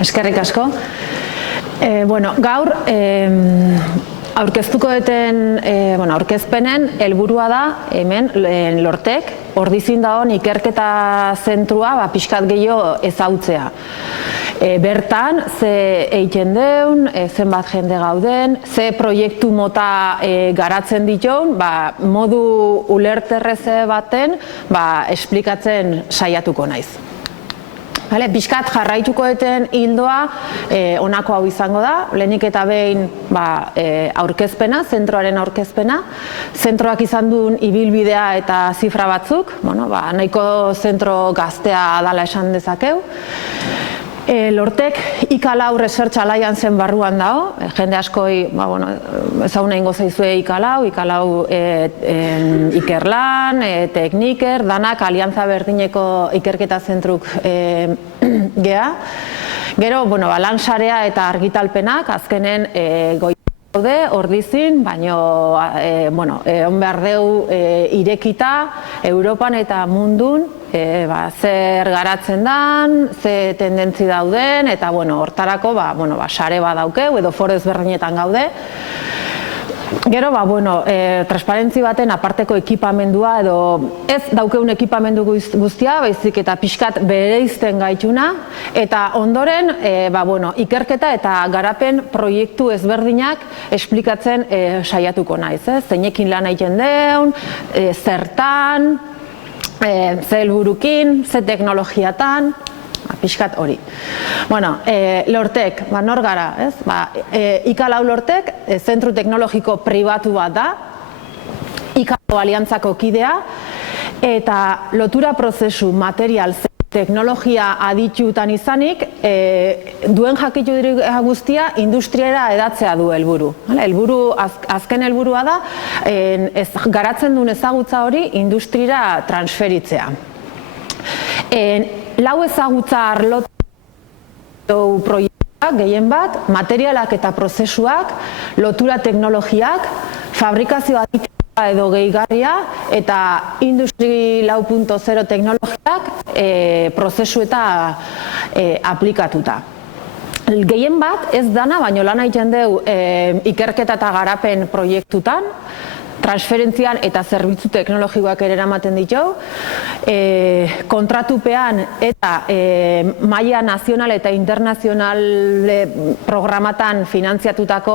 Eskerrik asko. Gaur aurkeztuko duten aurkezpenen helburua da hemen Lortek Ordizin dagoen ikerketa zentrua pixkat gehiago ezagutzea. Bertan, ze egiten deun, zenbat jende gauden, ze proiektu mota garatzen ditun, modu ulerterreze baten esplikatzen saiatuko naiz. Pixkat jarraituko duten hildoa honako hau izango da, lehenik eta behin aurkezpena, zentroaren aurkezpena. Zentroak izan duen ibilbidea eta zifra batzuk, nahiko zentro gaztea dala esan dezakeu. Lortek IKALAU Research Allianceen barruan dago, jende askoi ezaguna ingo zaizue IKALAU Ikerlan, Tekniker, danak aliantza berdineko ikerketa zentruk gea. Gero, lan sarea eta argitalpenak azkenen goi daude, Ordizin, baina on behar deu irekita Europan eta mundun zer garatzen dan, ze tendentzi dauden, eta hortarako sare bat daukeu, edo foro ezberdinetan gaude. Gero, transparentzi baten aparteko ekipamendua, edo ez daukeun ekipamendu guztia, baizik eta pixkat bereizten gaituna, eta ondoren ikerketa eta garapen proiektu ezberdinak esplikatzen saiatuko naiz. Zeinekin lan egiten deun, zertan, ze helburukin, ze teknologiatan, pixkat hori. Lortek, nor gara, IKALAU Lortek, zentru teknologiko pribatu bat da, IKALAU Aliantzako kidea, eta lotura prozesu material teknologia aditutan izanik, duen jakitu guztia industriara edatzea du helburu. Azken helburua da, garatzen duen ezagutza hori industriara transferitzea. Lau ezagutza arlotu proiektuak, gehien bat, materialak eta prozesuak, lotura teknologiak, fabrikazio aditua edo gehigarria, eta Industri 4.0 teknologiak prozesu eta aplikatuta. Gehien bat, ez dana, baino lan egiten deu ikerketa eta garapen proiektutan, transferentzian eta zerbitzu teknologikoak ere eramaten ditu, kontratupean eta maila nazional eta internazional programatan finantziatutako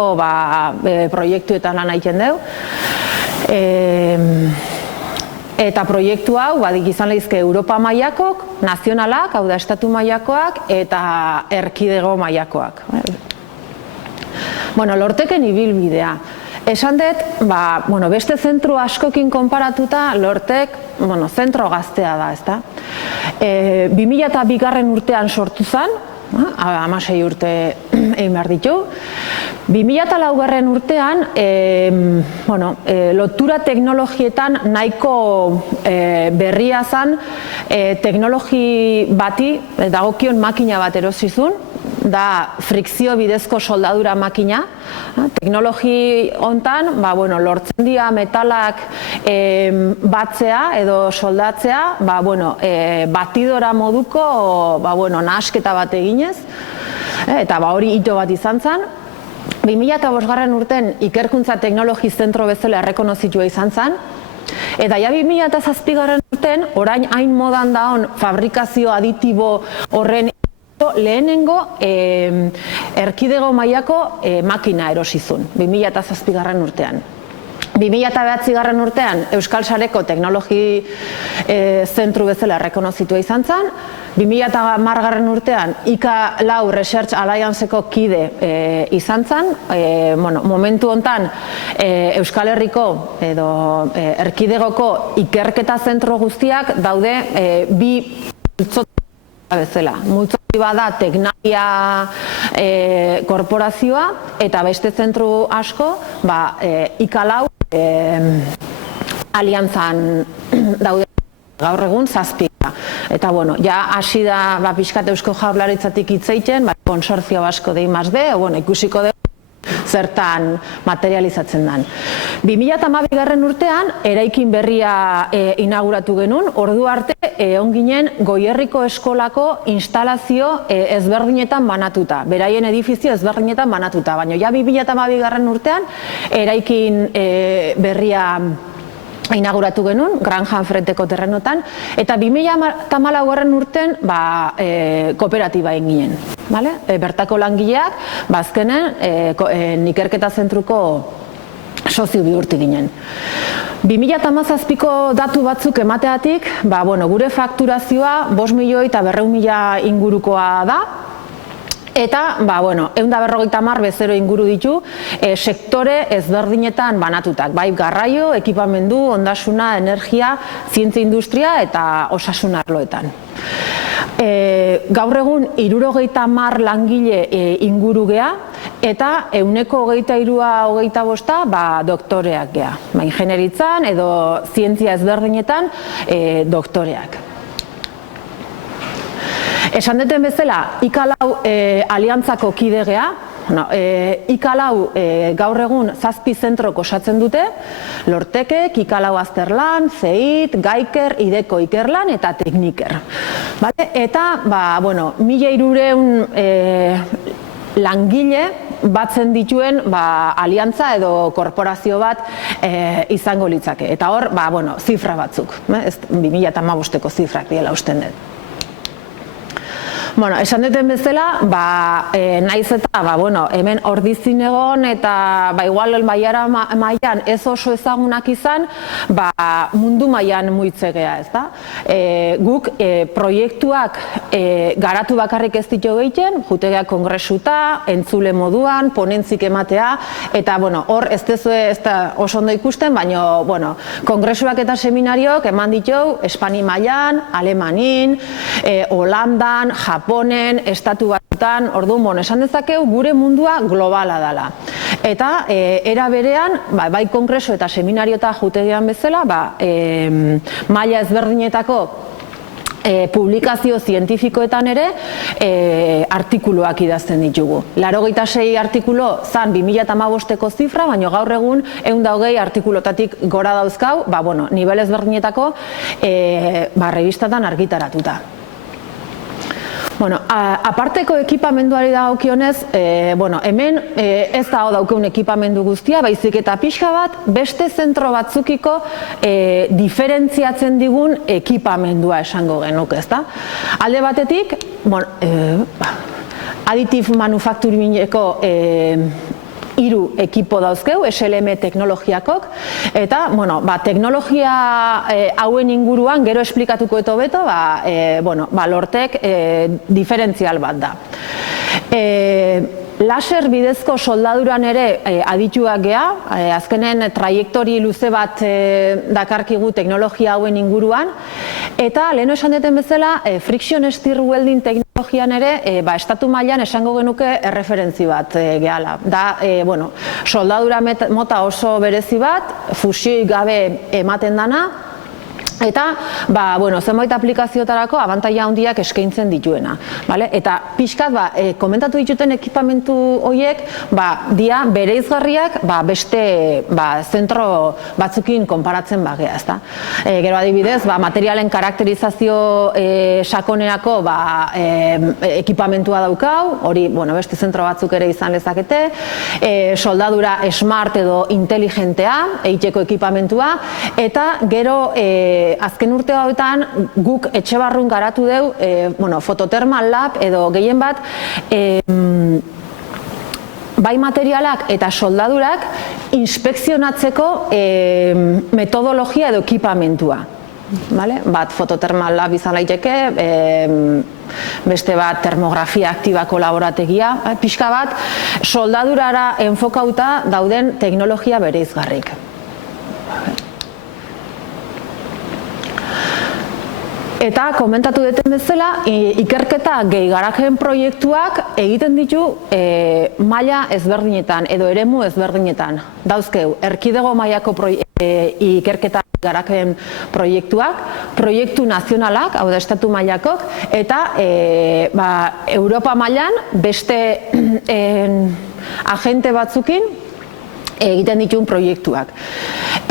proiektuetan lan egiten deu. Eta proiektu hau, izan lehizke Europa mailakoak, nazionalak, hau da estatu mailakoak, eta erkidego mailakoak. Lorteken ibilbidea. Esan dut, beste zentru askokin konparatuta, Lortek zentro gaztea da, ezta? 2002 urtean sortu zen, 16 urte egin behar ditu. 2004 urtean, lotura teknologietan nahiko berria zen, teknologi bati, dagokion makina bat erosizun, da frikzio bidezko soldadura makina. Teknologi hontan, lortzen dira metalak batzea edo soldatzea, batidora moduko nahasketa bat eginez, eta hori hito bat izan zen. 2005 urten ikerkuntza teknologi zentro bezala errekonozitua izan zen, eta 2007 urten, orain hain modan daun fabrikazio aditibo horren lehenengo erkidego mailako makina erosizun, 2007 urtean. 2009 urtean Euskal Sareko teknologi zentru bezala errekonozitua izan zen, 2010 urtean IKALAU Research Allianceko kide izan zen, momentu hontan Euskal Herriko edo erkidegoko ikerketa zentro guztiak daude bi bezala. Multzoti bada Teknalia korporazioa eta beste zentru asko IKALAU aliantzan daude gaur egun 7. Eta hasi da pixkat Eusko Jaurlaritzatik hitz egiten, konsortzio asko de I+D, ikusiko dugu zertan materializatzen den. 2012 urtean, eraikin berria inauguratu genuen, ordu arte egon ginen Goierriko eskolako instalazio ezberdinetan banatuta, beraien edifizio ezberdinetan banatuta, baina ja 2012 urtean eraikin berria inauguratu genuen, Granjan frenteko terrenotan, eta 2014 urten kooperatiba egin ginen. Bertako langileak, azkenen ikerketa zentruko sozio bihurtu ginen. 2017ko datu batzuk emateatik, gure fakturazioa 5.200.000 ingurukoa da, eta, 150 bezero inguru ditu sektore ezberdinetan banatutak, bai garraio, ekipamendu, ondasuna, energia, zientzia industria eta osasun arloetan. Gaur egun 70 langile inguru gea, eta 23-25 doktoreak gea, ingenieritzan edo zientzia ezberdinetan doktoreak. Esan duten bezala, IKALAU aliantzako kide gea, IKALAU gaur egun 7 zentrok osatzen dute, Lortekek, IKALAU Azterlan, CEIT, Gaiker, IDEKO Ikerlan eta Tekniker. Eta, 1.300 langile batzen dituen aliantza edo korporazio bat izango litzake. Eta hor, zifra batzuk, 2015ko zifrak diela usten dut. Esan duten bezala, naiz eta hemen ordizin egon eta igual mailara mailan ez oso ezagunak izan, mundu mailan muitzegea, ez da? Guk proiektuak garatu bakarrik ez ditu egiten, jutegea kongresuta, entzule moduan, ponentzik ematea, eta hor ez da oso ondo ikusten, baina kongresuak eta seminariok eman ditu Espani mailan, Alemanin, Holandan, Japonen, Estatu Batuetan, orduan, esan dezakegu gure mundua globala dela. Eta era berean, bai kongresu eta seminariota jutegian bezala, maila ezberdinetako publikazio zientifikoetan ere artikuluak idazten ditugu. 86 artikulo zan 2015ko zifra, baina gaur egun 120 artikulotatik gora dauzkau, nivel ezberdinetako revistatan argitaratuta. Aparteko ekipamenduari dagokionez, hemen ez da daukeun ekipamendu guztia, baizik eta pixka bat beste zentro batzukiko diferentziatzen digun ekipamendua esango genuke, ez da? Alde batetik, additive manufacturingeko 3 ekipo dauzkeu, SLM teknologiakok, eta teknologia hauen inguruan gero esplikatuko eto beto, Lortek diferentzial bat da. Laser bidezko soldaduran ere adituak gea, azkenen traiektori luze bat dakarkigu teknologia hauen inguruan, eta leheno esan duten bezala, friction stir welding teknologian ere, estatu mailan esango genuke erreferentzi bat gehala. Da, soldadura mota oso berezi bat, fusioik gabe ematen dana, eta, zenbait aplikazioetarako abantaila handiak eskaintzen dituena. Eta pixkat, komentatu dituten ekipamentu horiek, dia bereizgarriak beste zentro batzukin konparatzen bagea, ezta. Gero adibidez, materialen karakterizazio sakonerako ekipamentua daukau, hori beste zentro batzuk ere izan lezakete, soldadura smart edo inteligentea, egiteko ekipamentua, eta gero azken urte hauetan guk etxe barrun garatu deu fototermal lab edo gehien bat bai materialak eta soldadurak inspekzionatzeko metodologia edo ekipamentua. Bat fototermal lab izan laiteke, beste bat termografia aktibako laborategia, pixka bat soldadurara enfokauta dauden teknologia bereizgarrik. Eta komentatu duten bezala, ikerketa gehi garajen proiektuak egiten ditu maila ezberdinetan edo eremu ezberdinetan. Dauzkeu, erkidego mailako ikerketa garajen proiektuak, proiektu nazionalak, hau da estatu mailakok, eta Europa mailan beste agente batzukin egiten dituen proiektuak.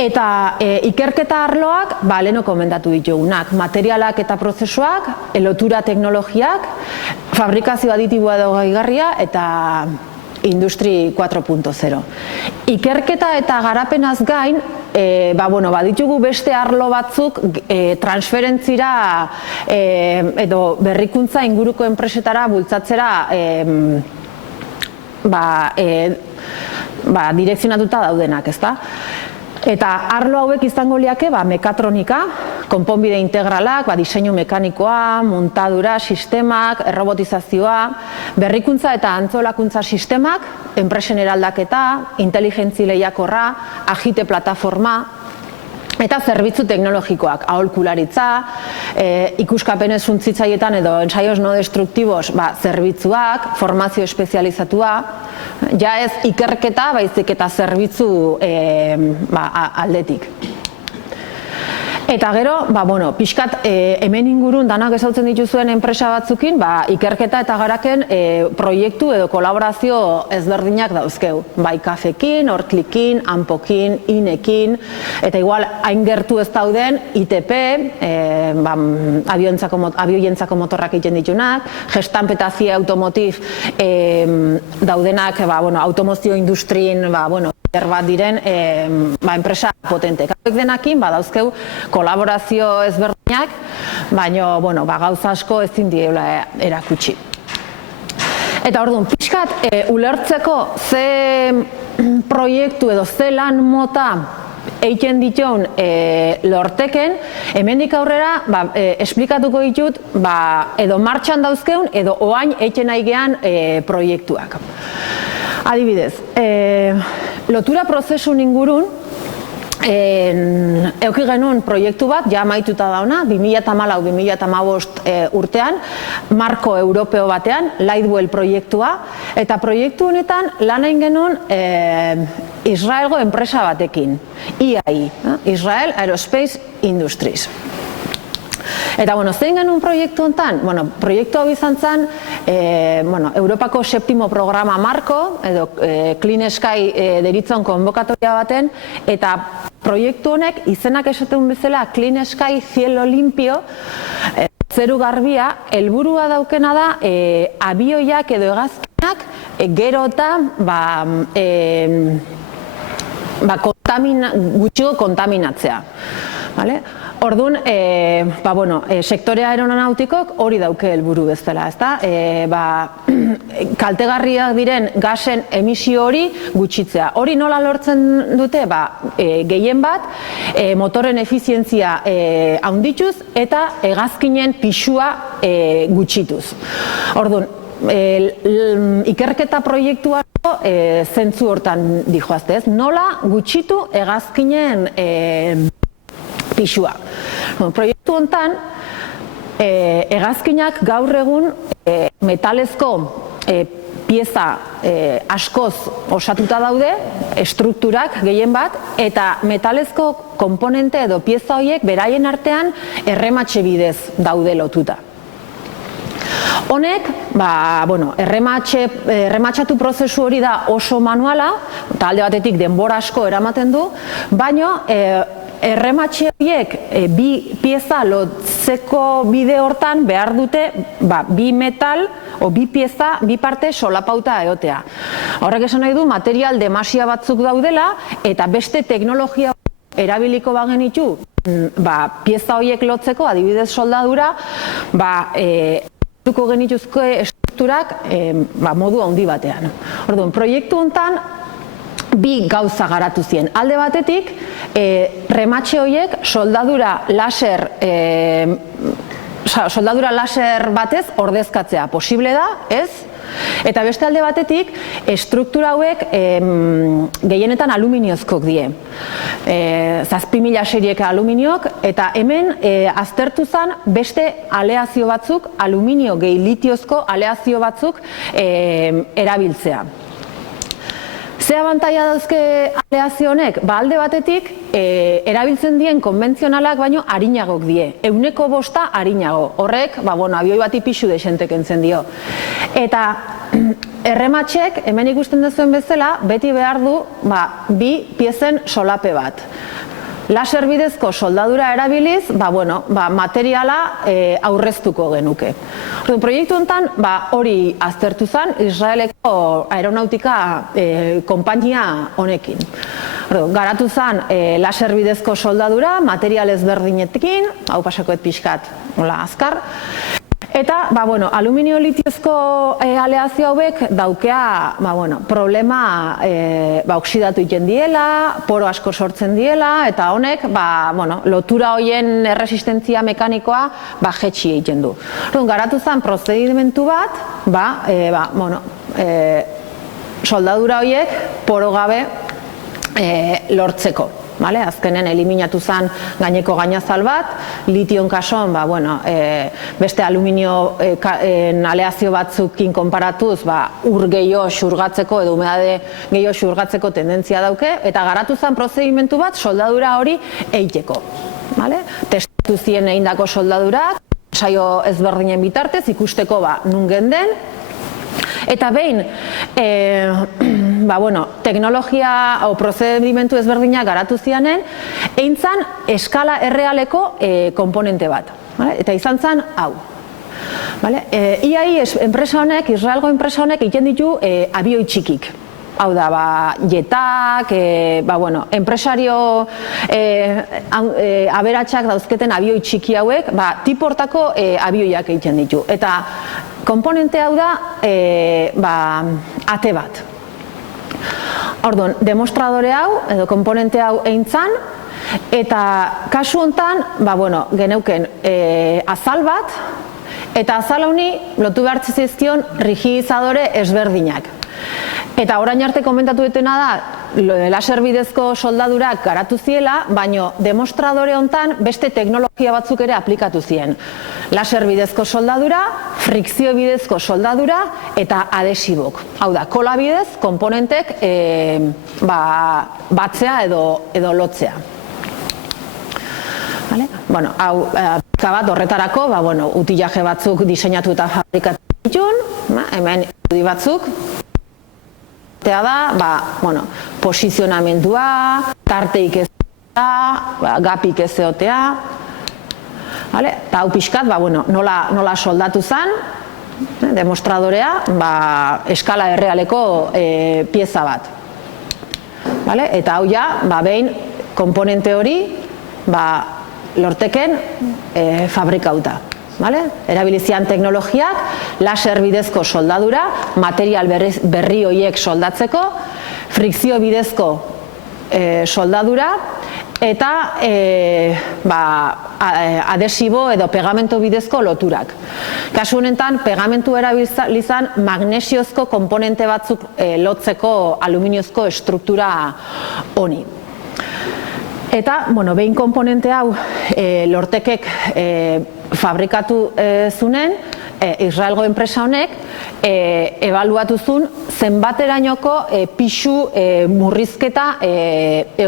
Eta ikerketa arloak, leheno komentatu ditugunak, materialak eta prozesuak, lotura teknologiak, fabrikazio aditiboa edo gaigarria eta Industri 4.0. Ikerketa eta garapenaz gain, baditugu beste arlo batzuk transferentzira edo berrikuntza inguruko enpresetara bultzatzera direkzionatuta daudenak, ezta? Eta arlo hauek izango liake mekatronika, konponbide integralak, diseinu mekanikoa, montadura, sistemak, errobotizazioa, berrikuntza eta antzolakuntza sistemak, enpresen eraldaketa, inteligentzi lehiakorra, agite plataforma, eta zerbitzu teknologikoak, aholkularitza, ikuskapenez suntzitzaietan edo ensaios no destruktibos zerbitzuak, formazio espezializatua, ja ez ikerketa, baizik eta zerbitzu aldetik. Eta gero, pixkat hemen ingurun danak ezautzen dituzuen enpresa batzukin, ikerketa eta garaken proiektu edo kolaborazio ezberdinak dauzkeu. Bai kafekin, hortlikin, anpokin, inekin, eta igual hain gertu ez dauden ITP, abioientzako motorrak egiten ditunak, gestanpetazia automotif daudenak automozio industrien bat diren enpresa potentek. Hauek denakin dauzkeu kolaborazio ezberdinak, baina gauza asko ezin diela erakutsi. Eta orduan, pixkat ulertzeko ze proiektu edo ze lan mota egiten dituen lorteken, hemendik aurrera esplikatuko ditut edo martxan dauzkeun edo oain egiten nahi gean proiektuak. Adibidez, lotura prozesun ingurun eduki genuen proiektu bat, ja amaituta dauna, 2014-2015 urtean, marko europeo batean, Lightwell proiektua, eta proiektu honetan lan egin genuen Israelgo enpresa batekin, IAI, Israel Aerospace Industries. Eta, zein genuen proiektu honetan? Proiektu hau izan zen, Europako 7. programa marko, edo Clean Sky deritzon konbokatoria baten, eta proiektu honek izenak esaten bezala Clean Sky Cielo Limpio, zeru garbia, helburua daukena da abioiak edo hegazkinak gero eta gutxiko kontaminatzea. Orduan, sektore aeronautikok hori dauke helburu bezala, ezta? Kaltegarriak diren gasen emisio hori gutxitzea. Hori nola lortzen dute? Gehien bat, motoren efizientzia handituz eta hegazkinen pisua gutxituz. Orduan, ikerketa proiektua zentzu hortan dijoazte, ez? Nola gutxitu hegazkinen pisua. Proiektu honetan, hegazkinak gaur egun metalezko pieza askoz osatuta daude, estrukturak gehien bat, eta metalezko komponente edo pieza horiek beraien artean errematxe bidez daude lotuta. Honek, errematxatu prozesu hori da oso manuala, eta alde batetik denbora asko eramaten du, baina errematxe horiek bi pieza lotzeko bide hortan behar dute bi metal o bi pieza, bi parte solapauta egotea. Horrek esan nahi du material demasia batzuk daudela eta beste teknologia erabiliko bagenitu pieza horiek lotzeko, adibidez soldadura, hartuko genituzko estrukturak modu handi batean. Orduan, proiektu honetan bi gauza garatu ziren. Alde batetik, rematxe horiek soldadura laser batez ordezkatzea. Posible da, ez? Eta beste alde batetik, struktura hauek gehienetan aluminiozkok die. 7.000 seriek aluminiok, eta hemen aztertu zen beste aleazio batzuk, aluminio gehi litiozko aleazio batzuk erabiltzea. Ze abantaila dauzke aleazio honek? Alde batetik, erabiltzen dien konbentzionalak baino arinagok die. 1/5 arinago. Horrek, abioi bati pixu dexentek entzen dio. Eta errematxek, hemen ikusten duzuen bezala, beti behar du bi piezen solape bat. Laser bidezko soldadura erabiliz, materiala aurreztuko genuke. Proiektu honetan hori aztertu zen Israeleko aeronautika konpainia honekin. Garatu zen laser bidezko soldadura, material ezberdinetekin, hau pasakoet pixkat, azkar. Eta, aluminio litiozko aleazio hauek daukea, problema oksidatu egiten diela, poro asko sortzen diela, eta honek, lotura hoien erresistentzia mekanikoa, jetxi egiten du. Garatu zen prozedimentu bat, soldadura horiek poro gabe lortzeko. Azkenen eliminatu zen gaineko gainazal bat, lition kason, beste aluminio aleazio batzukin konparatuz, ur gehiago xurgatzeko edo humedade gehiago xurgatzeko tendentzia dauke, eta garatu zen prozedimentu bat soldadura hori eiteko. Testatu ziren egindako soldadurak, saio ezberdinen bitartez, ikusteko nun genden, eta behin, teknologia o prozedimentu ezberdinak garatu zianen, egin zen eskala errealeko komponente bat. Eta izan zen hau. IAI enpresa honek, Israelgo enpresa honek egiten ditu abioi txikik. Hau da, jetak, enpresario aberatsak dauzketen abioi txiki hauek, tiportako abioiak egiten ditu. Eta komponente hau da, ate bat. Orduan, demostradore hau, edo komponente hau egin zen, eta kasu honetan, geneuken azal bat, eta azal honi lotu behar zizkion rigidizadore ezberdinak. Eta orain arte komentatu dutena da, laser bidezko soldadurak garatu ziela, baino demostradore honetan beste teknologia batzuk ere aplikatu ziren. Laser bidezko soldadura, frikzio bidezko soldadura eta adesibok. Hau da, kola bidez, komponentek batzea edo lotzea. Hau, bat horretarako, utillaje batzuk diseinatu eta fabrikatu ditun, hemen irudi batzuk, da, posizionamendua, tarteik ez egotea, gapik ez egotea, eta hau pixkat, nola soldatu zen, demostradorea, eskala errealeko pieza bat. Eta hau ja, behin komponente hori, lorteken fabrikauta. Erabilizian teknologiak, laser bidezko soldadura, material berri horiek soldatzeko, frikzio bidezko soldadura, eta adesibo edo pegamento bidezko loturak. Kasu honetan, pegamentu erabilizan magnesiozko komponente batzuk lotzeko aluminiozko estruktura honi. Eta, behin komponente hau lortekek fabrikatu zunen, Israelgo enpresa honek ebaluatu zuen zenbaterainoko pisu murrizketa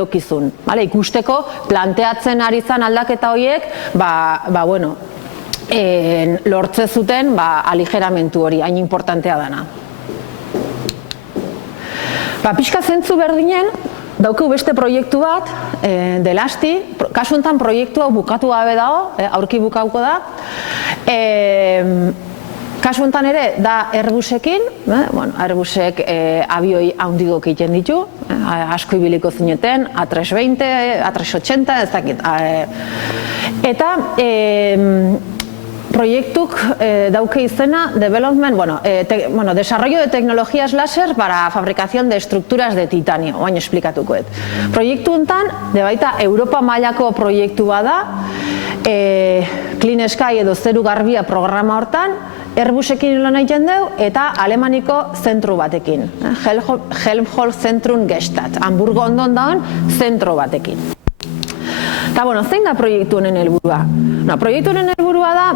eukizun. Ikusteko, planteatzen ari zan aldaketa horiek, lortze zuten aligeramentu hori, hain importantea dana. Pixka zentzu berdinen, daukeu beste proiektu bat, delasti, kasu honetan proiektu hau bukatu gabe dago, aurki bukauko da. Kasu honetan ere, da Airbusekin, Airbusek abioi handigok egiten ditu, asko ibiliko zineten, A320, A380, ez dakit. Eta proiektuk dauke izena desarrollo de tecnologías láser para fabricación de estructuras de titanio, oain esplikatukoet. Proiektu honetan, baita Europa mailako proiektu bada, Clean Sky edo Zeru Garbia programa hortan, Airbusekin lan egiten dugu eta Alemaniko zentru batekin, Helmholtz Zentrum Gestadt, Hamburgo ondon dagoen zentro batekin. Eta, zein da proiektu honen helburua? Proiektu honen helburua da,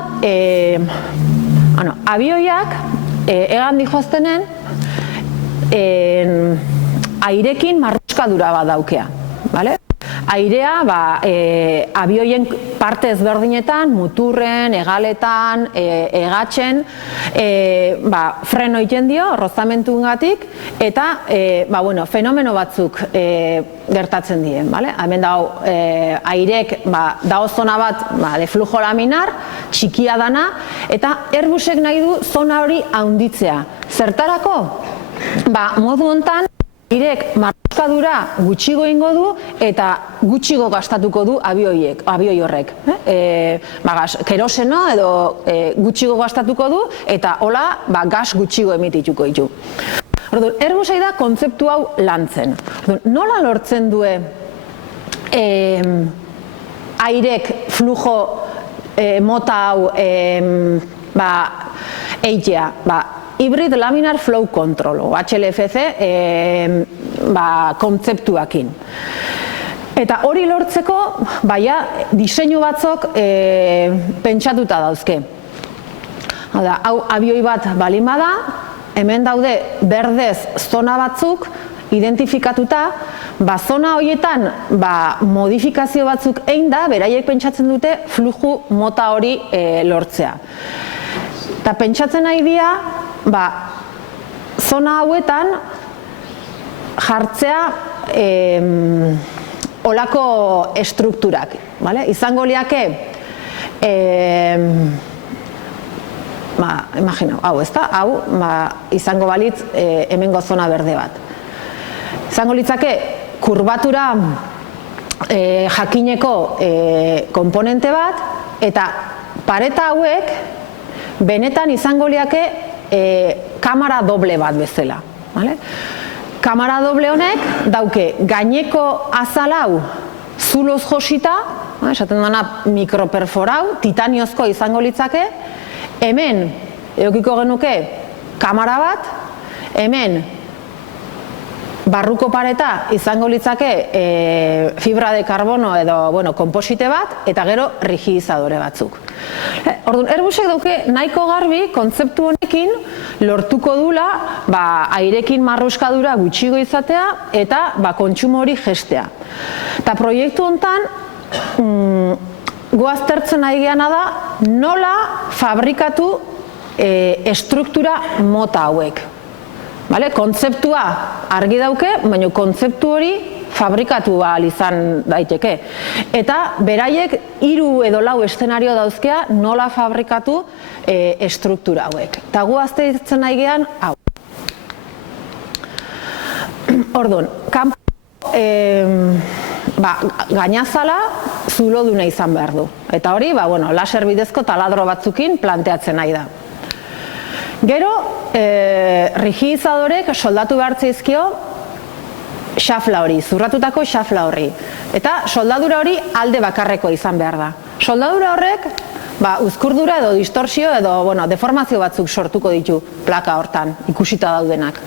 abioiak egan dihoaztenen airekin marruskadura bat daukea. airea abioien parte ezberdinetan, muturren, hegaletan, hegatzen, freno egiten dio, rozamentuengatik, eta fenomeno batzuk gertatzen dien. Hemen dago airek dago zona bat de flujo laminar, txikia dana, eta Airbusek nahi du zona hori handitzea. Zertarako? Modu hontan, airek marruskadura gutxigo ingo du eta gutxigo gastatuko du abioi horrek. Keroseno edo gutxigo gastatuko du eta hola gas gutxigo emitituko ditu. Airbusek da kontzeptu hau lantzen. Nola lortzen due airek flujo mota hau eitea? Hybrid Laminar Flow Control, o HLFC kontzeptuakin. Eta hori lortzeko, diseinu batzuk pentsatuta dauzke. Hau abioi bat balin bada, hemen daude berdez zona batzuk identifikatuta, zona horietan modifikazio batzuk egin da, beraiek pentsatzen dute fluju mota hori lortzea. Eta pentsatzen nahi dira, zona hauetan jartzea olako estrukturak. Izango liake, imagina, hau izango balitz hemengo zona berde bat. Izango litzake kurbatura jakineko komponente bat, eta pareta hauek benetan izango liake kamara doble bat bezala. Kamara doble honek dauke gaineko azal hau zuloz josita, esaten dena mikroperforau, titaniozko izango litzake, hemen edukiko genuke kamara bat, hemen barruko pareta izango litzake fibra de karbono edo konposite bat, eta gero rigidizadore batzuk. Airbusek dauke nahiko garbi kontzeptu honekin lortuko dula airekin marruskadura gutxigo izatea eta kontsumo hori gestea. Eta proiektu honetan aztertzen nahi geana da nola fabrikatu estruktura mota hauek. Kontzeptua argi dauke, baina kontzeptu hori fabrikatu ahal izan daiteke. Eta beraiek 3 edo 4 eszenario dauzkea nola fabrikatu estruktura hauek. Eta aztertzen nahi gean hau. Orduan, kanpo gainazala zuloduna izan behar du. Eta hori, laser bidezko taladro batzukin planteatzen nahi da. Gero, rigidizadorek soldatu behar zaizkio xafla hori, zurratutako xafla horri. Eta soldadura hori alde bakarreko izan behar da. Soldadura horrek, uzkurdura edo distorsio edo deformazio batzuk sortuko ditu plaka hortan, ikusita daudenak.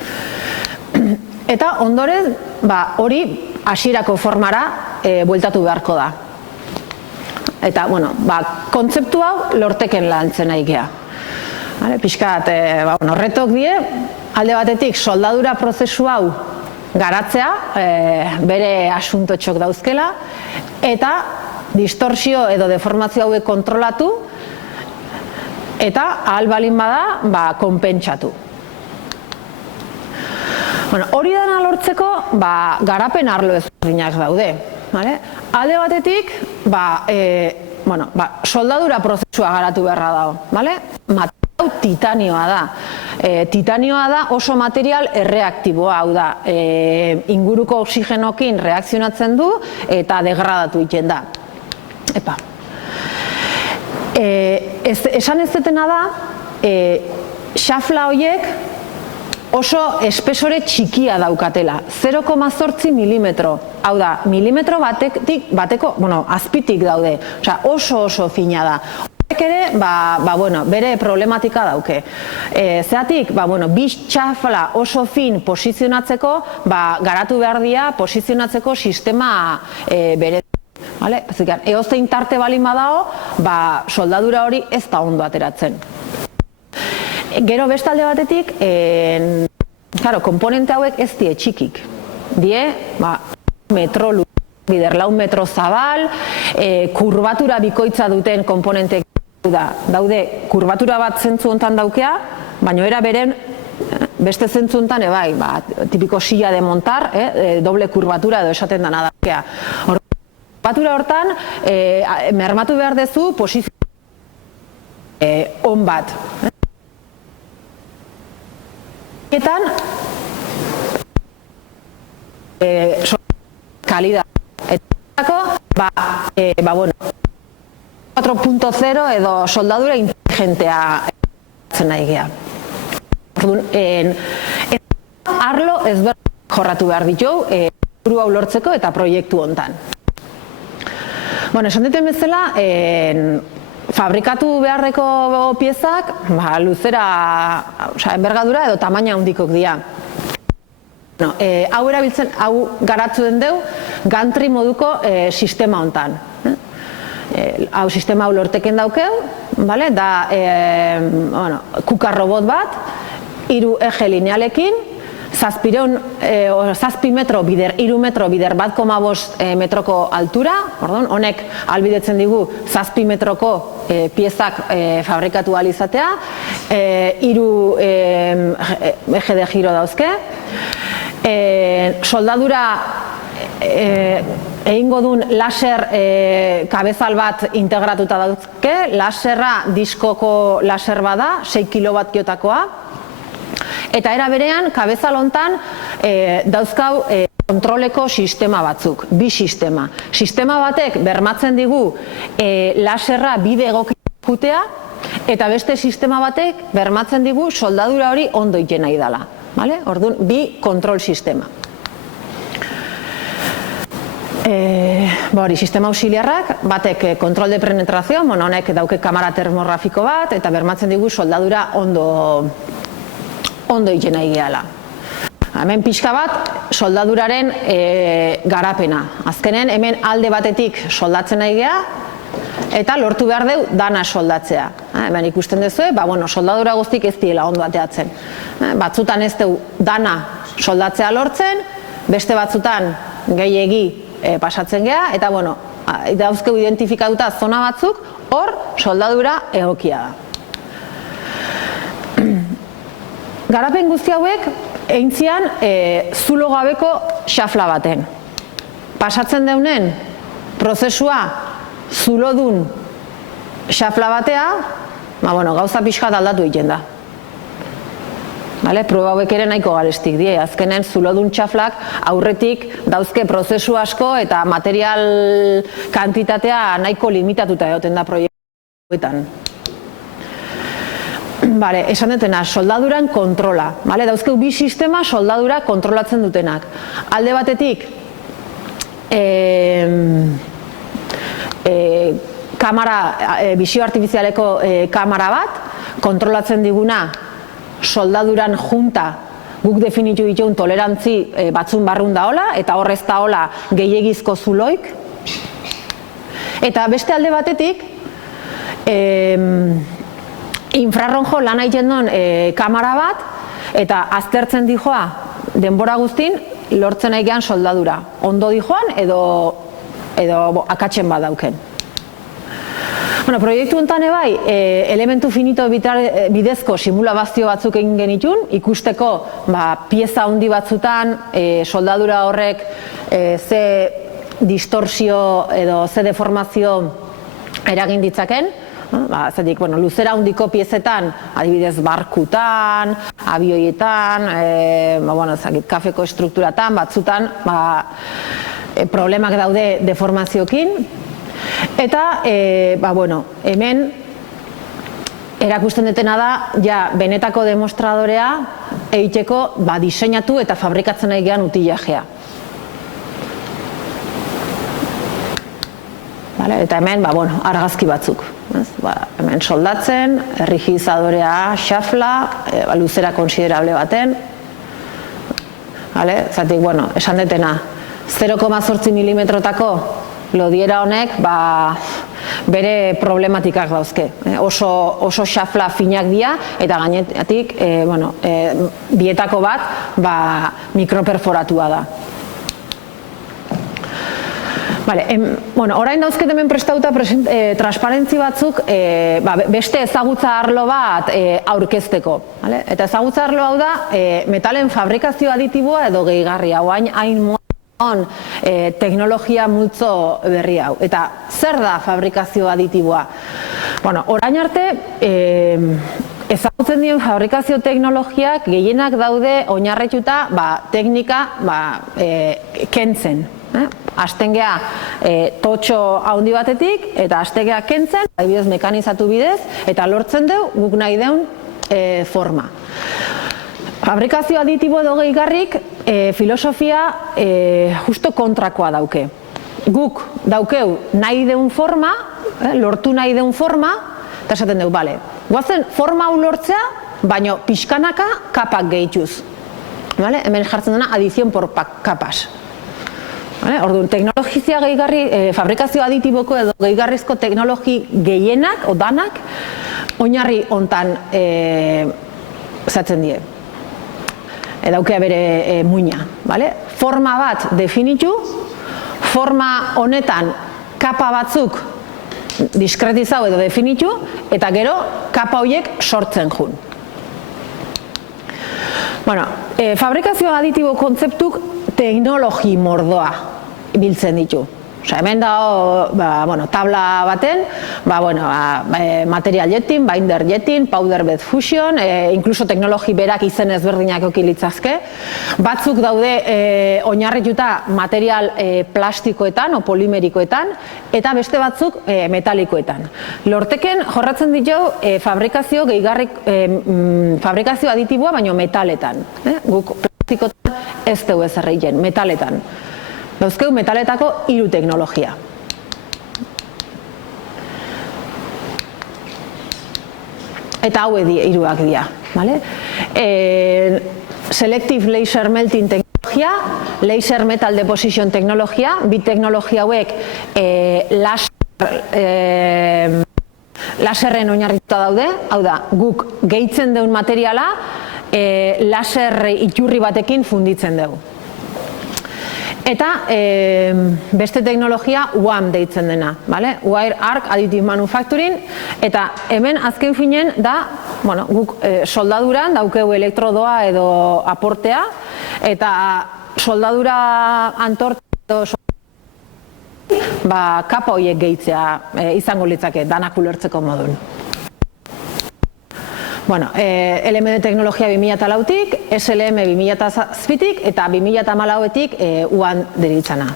Eta ondoren, hori hasierako formara bueltatu beharko da. Eta, kontzeptu hau lorteken lantzen nahi gea. Pixkat, retok die, alde batetik soldadura prozesu hau garatzea, bere asuntotxok dauzkela, eta distorsio edo deformazio hauek kontrolatu, eta ahal balin bada, konpentsatu. Hori dena lortzeko, garapen arlo ezberdinak daude. Alde batetik, soldadura prozesua garatu beharra dago. Material titanioa da. Titanioa da oso material erreaktiboa, hau da, inguruko oxigenokin reakzionatzen du eta degradatu egiten da. Esan ez dutena da, xafla horiek oso espesore txikia daukatela, 0,8 milimetro. Hau da, milimetro bateko, azpitik daude, oso fina da. Horrek ere, bere problematika dauke. Zeatik, bi xafla oso fin posizionatzeko, garatu behar dira posizionatzeko sistema bere. Eozein tarte balin badago, soldadura hori ez da ondo ateratzen. Gero bestalde batetik, komponente hauek ez die txikik. Die, metro bider 4 metro zabal, kurbatura bikoitza duten komponenteak daude, kurbatura bat zentzu hontan daukea, baina era beren beste zentzu hontan bai, tipiko silla de montar, doble kurbatura edo esaten dana daukea. Kurbatura hortan, mermatu behar dezu posizio on bat. Etan, kalidad. Eta, bueno, 4.0 edo soldadura inteligentea nahi gea. Arlo ezberdin jorratu behar ditugu helburu hau lortzeko eta proiektu hontan. Bueno, esan duten bezala, fabrikatu beharreko piezak luzera, enbergadura edo tamaina handikok dira. Hau erabiltzen, hau garatu den deu, gantry moduko sistema hontan. Hau sistema hau lorteken daukeu, da kuka robot bat, 3 eje linealekin, 7 metro bider 3 metro bider 1,5 metroko altura, honek ahalbidetzen digu 7 metroko piezak fabrikatu ahal izatea, 3 eje de giro dauzke, soldadura egingo duen laser kabezal bat integratuta dauzke, laserra diskoko laser bada, 6 kilovatiotakoa, eta era berean, kabezal hontan dauzkau kontroleko sistema batzuk, bi sistema. Sistema batek bermatzen digu laserra bide egoki jutea, eta beste sistema batek bermatzen digu soldadura hori ondo egiten nahi dela. Orduan, bi kontrol sistema. Sistema auxiliarrak, batek kontrol de penetrazio, honek dauke kamara termografiko bat, eta bermatzen digu soldadura ondo egiten nahi gehala. Hemen pixka bat, soldaduraren garapena. Azkenen, hemen alde batetik soldatzen nahi geha, eta lortu behar deu dana soldatzea. Hemen ikusten duzu, soldadura guztik ez diela ondo ateatzen. Batzutan ez deu dana soldatzea lortzen, beste batzutan gehiegi pasatzen geha, eta dauzkeu identifikatuta zona batzuk, hor soldadura egokia da. Garapen guzti hauek eintzian zulo gabeko xafla baten. Pasatzen deunen prozesua zulodun xafla batea, gauza pixkat aldatu egiten da. Proba hauek ere nahiko garestik die, azkenen zulodun xaflak aurretik dauzke prozesu asko eta material kantitatea nahiko limitatuta egoten da proiektuetan. Esan dutena, soldaduran kontrola. Dauzkeu bi sistema soldadura kontrolatzen dutenak. Alde batetik, bisio artifizialeko kamara bat, kontrolatzen diguna soldaduran junta guk definitu ditugun tolerantzi batzun barrun da hola, eta horrez da hola gehiegizko zuloik. Eta beste alde batetik, infrarrojo lan egiten duen kamara bat, eta aztertzen dijoa denbora guztin lortzen nahi gehan soldadura. Ondo dijoan edo akatzen badauken. Proiektu honetan ebai, elementu finito bidezko simulazio batzuk egin genitun, ikusteko pieza handi batzutan soldadura horrek ze distorsio edo ze deformazio eragin ditzaken. Luzera handiko piezetan, adibidez barkutan, abioietan, kafeko estrukturatan, batzutan problemak daude deformaziokin. Eta, hemen erakusten dutena da, benetako demostradorea egiteko diseinatu eta fabrikatzen nahi gehan utilajea. Eta hemen, argazki batzuk. Hemen soldatzen, errigizadorea, xafla, luzera konsiderable baten. Zatik, esan detena, 0,8 milimetrotako lodiera honek bere problematikak dauzke. Oso xafla finak dira, eta gainetik bietako bat mikroperforatua da. Orain dauzket hemen prestauta transparentzi batzuk beste ezagutza arlo bat aurkezteko. Eta ezagutza arlo hau da metalen fabrikazio aditiboa edo gehigarria, oain hain teknologia multzo berri hau. Eta zer da fabrikazio aditiboa? Orain arte ezagutzen dien fabrikazio teknologiak gehienak daude oinarrituta teknika kentzen. Hasten gea totxo handi batetik eta hasten gea kentzen, adibidez mekanizatu bidez, eta lortzen du guk nahi deun forma. Fabrikazio aditibo edo gehigarrik filosofia justo kontrakoa dauke. Guk daukeu nahi deun forma, lortu nahi deun forma, eta esaten dugu, guazen forma hau lortzea, baino pixkanaka kapak gehituz. Hemen jartzen dena adizion por kapas. Orduan, teknologizia gehigarri, fabrikazio aditiboko edo gehigarrizko teknologi gehienak, o danak, oinarri hontan zatzen die. Daukea bere muina. Forma bat definitu, forma honetan kapa batzuk diskretizau edo definitu, eta gero kapa horiek sortzen jun. Fabrikazio aditibo kontzeptuk teknologi mordoa biltzen ditu. Hemen dago tabla baten, material jetting, binder jetting, powder bed fusion, inkluso teknologi berak izen ezberdinak okilitzazke. Batzuk daude oinarrituta material plastikoetan o polimerikoetan, eta beste batzuk metalikoetan. Lorteken jorratzen ditu fabrikazio aditiboa, baino metaletan. Guk plastikoetan ez dugu ez erreien, metaletan. Dauzkeu metaletako 3 teknologia. Eta hau 3ak dira. Selective laser melting teknologia, laser metal deposition teknologia, bi teknologia hauek laserren oinarrituta daude, hau da, guk gehitzen deun materiala laser iturri batekin funditzen dugu. Eta beste teknologia WAM deitzen dena, Wire Arc Additive Manufacturing, eta hemen azken finen da, guk soldaduran daukeu elektrodoa edo aportea, eta soldadura antortea edo kapa horiek gehitzea izango litzake danak ulertzeko modun. LMD teknologia 2004tik, SLM 2007tik eta 2014tik UAN deritzana.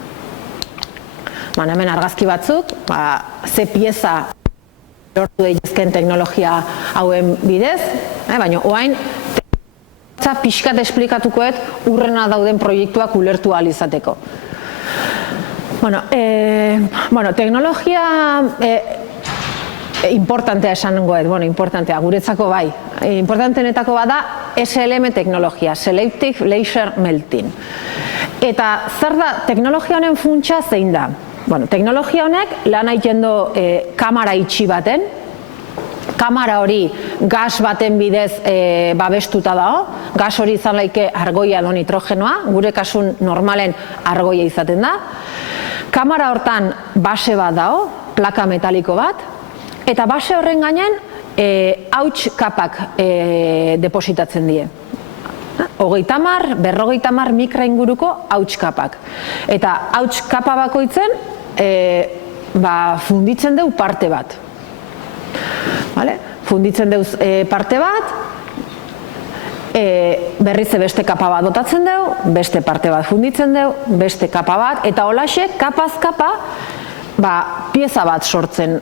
Hemen argazki batzuk, ze pieza lortu daitezken teknologia hauen bidez, baina oain pixkat esplikatukoet urrena dauden proiektuak ulertu ahal izateko. Teknologia importantea esan goet, importantea, guretzako bai. Importantenetako bada SLM teknologia, Selective Laser Melting. Eta zer da, teknologia honen funtsa zein da? Teknologia honek lan egiten du kamera itxi baten, kamera hori gas baten bidez babestuta dago, gas hori izan laike argoia edo nitrogenoa, gure kasun normalen argoia izaten da. Kamera hortan base bat dago, plaka metaliko bat, eta base horren gainen hauts kapak depositatzen die. 30-40 mikra inguruko hauts kapak. Eta hauts kapa bakoitzen funditzen dugu parte bat. Funditzen dugu parte bat, berriz beste kapa bat dotatzen dugu, beste parte bat funditzen dugu, beste kapa bat, eta holaxe kapaz kapa pieza bat sortzen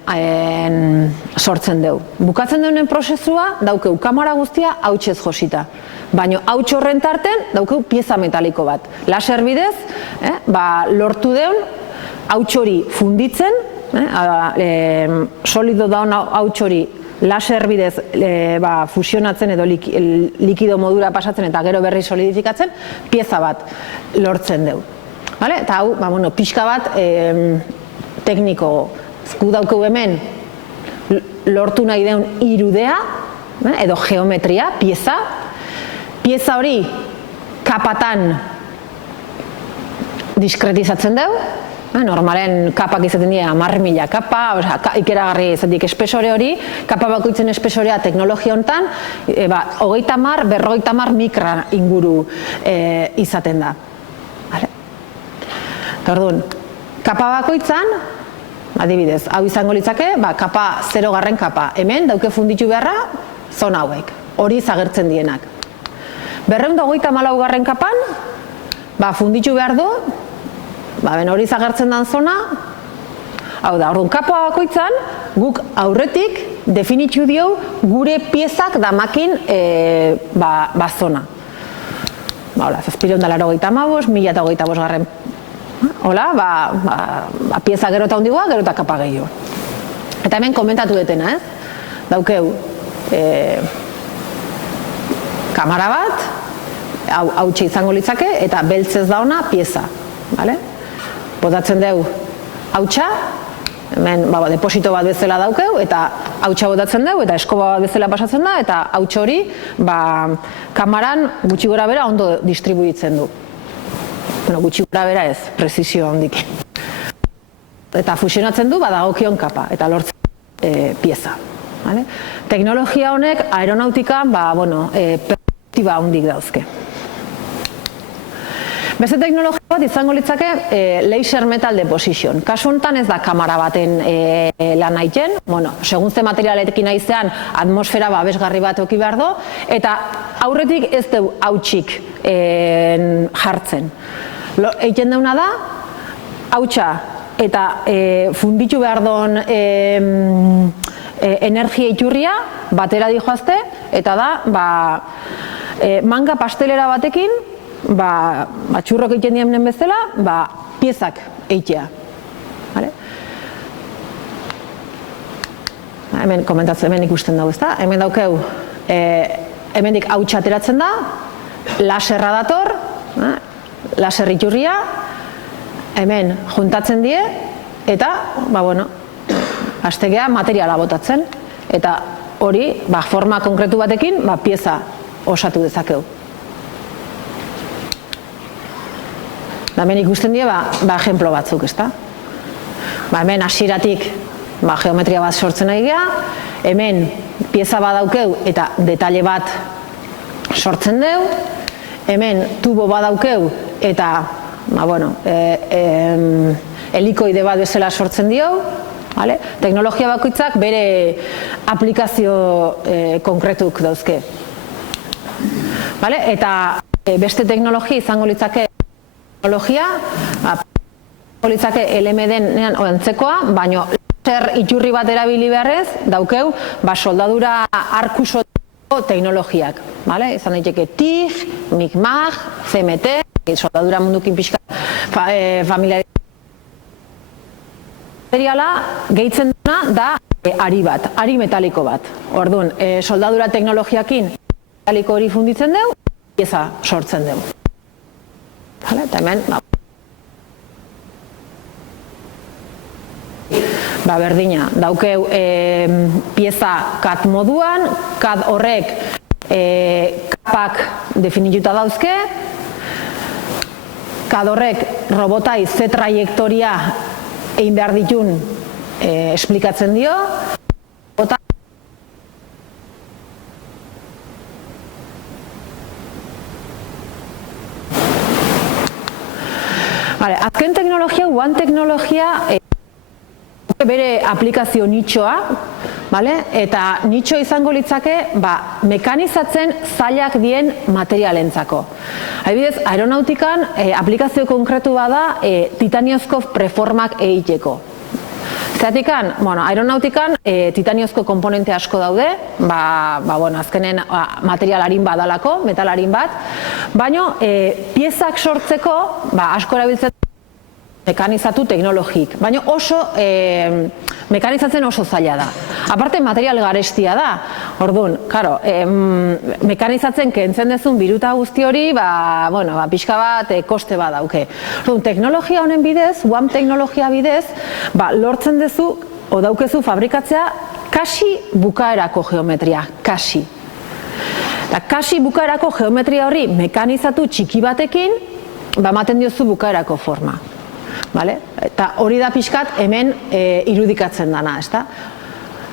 dugu. Bukatzen deunen prozesua daukeu kamera guztia hautsez josita. Baina hauts horren tarten daukeu pieza metaliko bat. Laser bidez, lortu deun hauts hori funditzen, solido daun hauts hori laser bidez fusionatzen edo likido modura pasatzen eta gero berri solidifikatzen, pieza bat lortzen dugu. Eta hau, pixka bat tekniko, gu daukeu hemen lortu nahi deun irudea, edo geometria, pieza hori kapatan diskretizatzen dugu, Normalen kapak izaten dira 10.000 kapa, ikeragarri izatik espesore hori, kapa bakoitzen espesorea teknologia honetan, 30-50 mikra inguru izaten da. Orduan, kapa bakoitzan, adibidez, hau izango litzake, kapa 0. kapa, hemen dauke funditu beharra, zona hauek, hori zagertzen dienak. 234. kapan, funditu behar du, hori zagertzen den zona, hau da, orduan, kapa bakoitzan, guk aurretik definitu dio gure piezak damakin zona. Hola, 785, 1085 hola, pieza gero eta hondigoa, gero eta kapa gehiago. Eta hemen komentatu detena, daukeu kamara bat, hautsa izango litzake, eta beltzez da ona pieza. Botatzen dugu hautsa, hemen deposito bat bezala daukeu, eta hautsa botatzen dugu, eta eskoba bat bezala pasatzen da, eta hautsa hori kamaran gutxi gora bera ondo distribuitzen du. Gutxi gora bera ez, prezisio handik. Eta fusionatzen du badagokion kapa, eta lortzen pieza. Teknologia honek aeronautikan perspektiba handik dauzke. Beste teknologia bat izango litzake laser metal deposition. Kasu honetan ez da kamera baten lan egiten, segun ze materialekin aizean atmosfera babesgarri bat eduki behar du, eta aurretik ez du hautsik jartzen. Egiten dauna da, hautsa eta funditu behar duen energia iturria batera dihoazte, eta da manga pastelera batekin, txurrok egiten dienen bezala, piezak egitea. Hemen komentatzen, hemen ikusten dugu, ezta? Hemen daukeu, hemendik hautsa ateratzen da, laserra dator, laser iturria, hemen juntatzen die, eta, hastegea materiala botatzen, eta hori, forma konkretu batekin, pieza osatu dezakeu. Hemen ikusten die, ejemplo batzuk, ezta? Hemen hasieratik geometria bat sortzen nahi gea, hemen pieza bat daukeu eta detalle bat sortzen deu, hemen tubo bat daukeu eta helikoide bat bezala sortzen dio, teknologia bakoitzak bere aplikazio konkretuk dauzke. Eta beste teknologia izango litzake LMD-en antzekoa, baina laser iturri bat erabili beharrez, daukeu, soldadura arku teknologiak. Izan daiteke TIG, MIG-MAG, CMT, soldadura mundukin pixka familiariala gehitzen duna da ari bat, ari metaliko bat. Orduan, soldadura teknologiakin metaliko hori funditzen dugu, pieza sortzen dugu. Eta hemen, berdina, daukeu pieza kat moduan, kat horrek kapak definituta dauzke, kat horrek robotai ze trajektoria egin behar ditun esplikatzen dio, azken teknologia, one teknologia bere aplikazio nitxoa, eta nitxo izango litzake mekanizatzen zailak dien materialentzako. Adibidez, aeronautikan aplikazio konkretu bada titaniozko preformak egiteko. Zeratikan, aeronautikan titaniozko komponente asko daude, azkenen material harin badalako, metal harin bat, baina piezak sortzeko asko erabiltzen mekanizatu teknologik, baina oso mekanizatzen oso zaila da. Aparte material garestia da, orduan, mekanizatzen kentzen dezun biruta guzti hori, pixka bat koste bat dauke. Orduan, teknologia honen bidez, WAM teknologia bidez, lortzen dezu, o daukezu fabrikatzea, kasi bukaerako geometria, kasi. Kasi bukaerako geometria hori mekanizatu txiki batekin, ematen diozu bukaerako forma. Eta hori da pixkat hemen irudikatzen dana, ezta?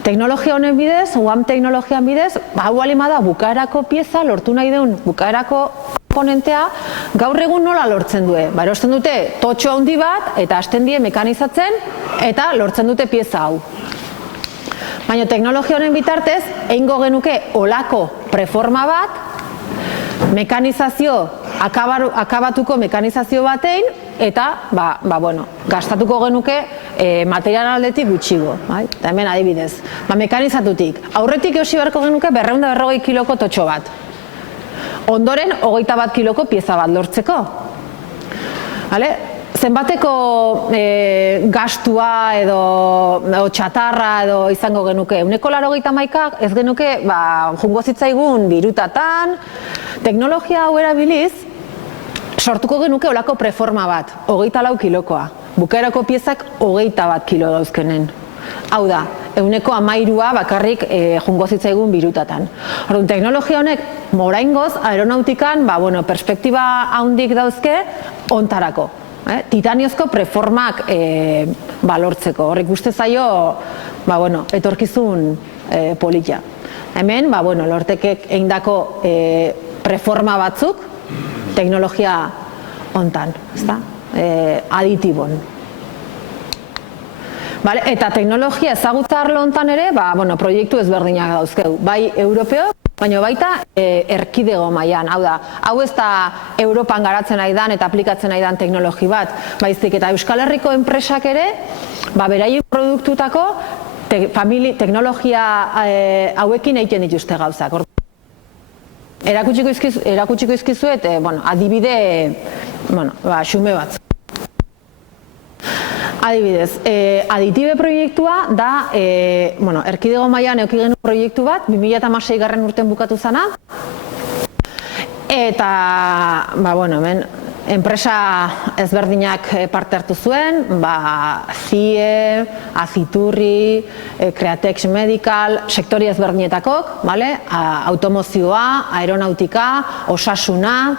Teknologia honen bidez, UAM teknologian bidez, hau alima da bukaerako pieza, lortu nahi duen bukaerako komponentea, gaur egun nola lortzen due? Erosten dute totxo handi bat, eta hasten die mekanizatzen, eta lortzen dute pieza hau. Baina teknologia honen bitartez, egingo genuke olako preforma bat, mekanizazio, akabatuko mekanizazio batein, eta, gastatuko genuke material aldetik gutxigo. Eta hemen adibidez, mekanizatutik. Aurretik eosi beharko genuke 240 kiloko totxo bat. Ondoren, 21 kiloko pieza bat lortzeko. Zenbateko gastua edo txatarra edo izango genuke. 181 ez genuke jungo zitzaigun birutatan, teknologia hau erabiliz, sortuko genuke olako preforma bat, 24 kilokoa. Bukaerako piezak 21 kilo dauzkenen. Hau da, 113 bakarrik jungo zitzaigun birutatan. Orduan, teknologia honek moraingoz, aeronautikan, perspektiba handik dauzke ontarako. Titaniozko preformak lortzeko. Horrek uste zaio, etorkizun politia. Hemen, lortekek egindako preforma batzuk, teknologia hontan, aditibon. Eta teknologia ezagutza arlo hontan ere, proiektu ezberdinak dauzkegu. Bai europeo, baina baita erkidego mailan. Hau da, hau ez da Europan garatzen ari dan eta aplikatzen ari dan teknologi bat, baizik eta Euskal Herriko enpresak ere, beraien produktutako teknologia hauekin egiten dituzte gauzak. Erakutsiko izkizuet, adibide xume bat. Adibidez, aditibe proiektua da, erkidego mailan eduki genuen proiektu bat, 2016 garren urten bukatu zana, eta, hemen, enpresa ezberdinak parte hartu zuen, CIE, Aziturri, Createx Medical, sektori ezberdinetakok, automozioa, aeronautika, osasuna,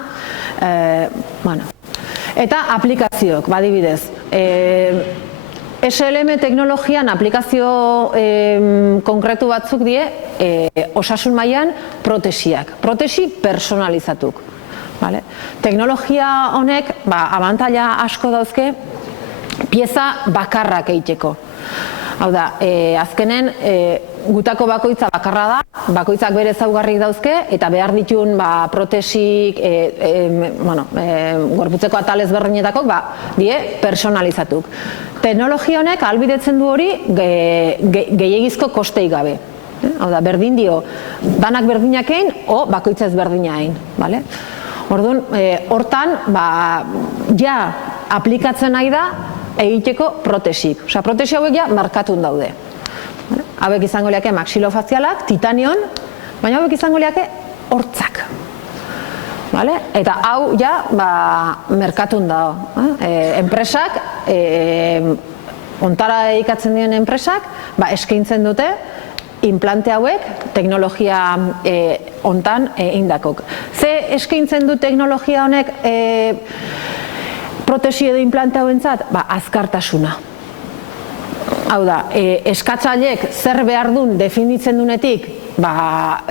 eta aplikazioak, adibidez. SLM teknologian aplikazio konkretu batzuk die osasun mailan protesiak, protesi personalizatuk. Teknologia honek abantaila asko dauzke pieza bakarrak egiteko. Hau da, azkenen gutako bakoitza bakarra da, bakoitzak bere ezaugarrik dauzke, eta behar ditun protesik, gorputzeko atal ezberdinetakok, die personalizatuk. Teknologia honek ahalbidetzen du hori gehiegizko kostei gabe. Hau da, berdin dio, danak berdinak egin, o bakoitza ezberdina egin. Orduan, hortan, ja aplikatzen nahi da egiteko protesik. Osa, protesi hauek ja markatun daude. Hauek izango liake maxilofazialak, titanion, baina hauek izango liake hortzak. Eta hau ja merkatun dago. Enpresak, ontara dedikatzen diren enpresak, eskaintzen dute implante hauek teknologia hontan indakok. Ze eskaintzen du teknologia honek protesi edo implante hauentzat? Azkartasuna. Hau da, eskatzaileek zer behar duen definitzen duenetik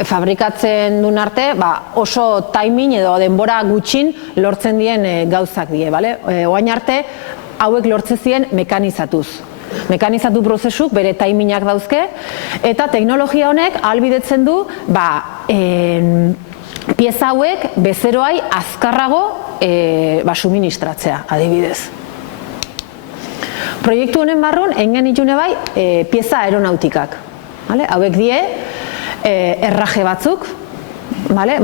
fabrikatzen duen arte, oso timing edo denbora gutxin lortzen dien gauzak die. Oain arte, hauek lortzen ziren mekanizatuz. Mekanizatu prozesuk bere timingak dauzke, eta teknologia honek ahalbidetzen du pieza hauek bezeroai azkarrago suministratzea, adibidez. Proiektu honen barrun, engen itune bai, pieza aeronautikak. Hauek die, erraje batzuk,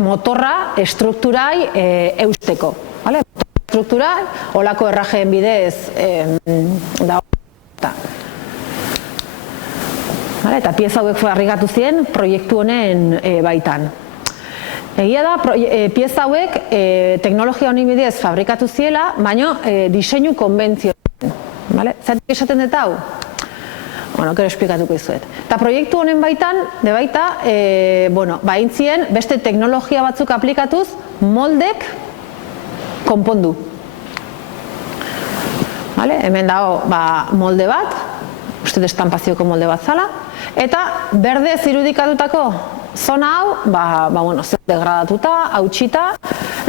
motorra estrukturai eusteko. Estrukturai, olako errajeen bidez da. Eta pieza hauek fabrikatu ziren proiektu honen baitan. Egia da, pieza hauek teknologia honen bidez fabrikatu ziela, baina diseinu konbentzio. Zertik esaten dut hau? Kero esplikatuko izuet. Eta proiektu honen baitan, baintzien beste teknologia batzuk aplikatuz moldek konpondu. Hemen dago molde bat, uste estampazioko molde bat zala, eta berdez irudikatutako zona hau, zer degradatuta, hautsita,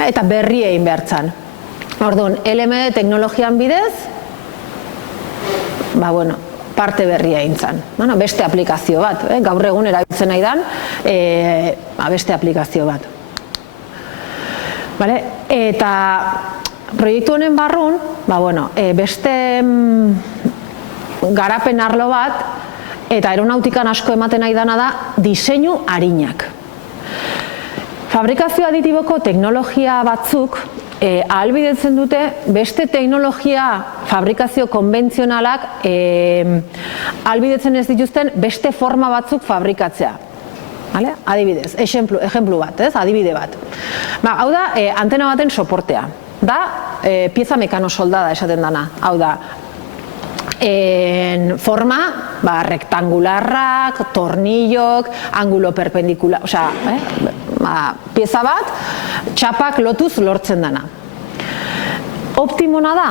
eta berri egin behartzan. Orduan, LMD teknologian bidez, parte berria egin zan. Beste aplikazio bat, gaur egun erabiltzen nahi dan, beste aplikazio bat. Eta proiektu honen barrun, beste garapen arlo bat, eta aeronautikan asko ematen nahi dana da, diseinu arinak. Fabrikazio aditiboko teknologia batzuk ahalbidetzen dute beste teknologia fabrikazio konbentzionalak ahalbidetzen ez dituzten beste forma batzuk fabrikatzea. Adibidez, ejemplu bat, adibide bat. Hau da, antena baten soportea. Da, pieza mekano-soldada esaten dana. Hau da, forma rektangularrak, tornillok, angulo perpendikular, pieza bat, txapak lotuz lortzen dana. Optimona da?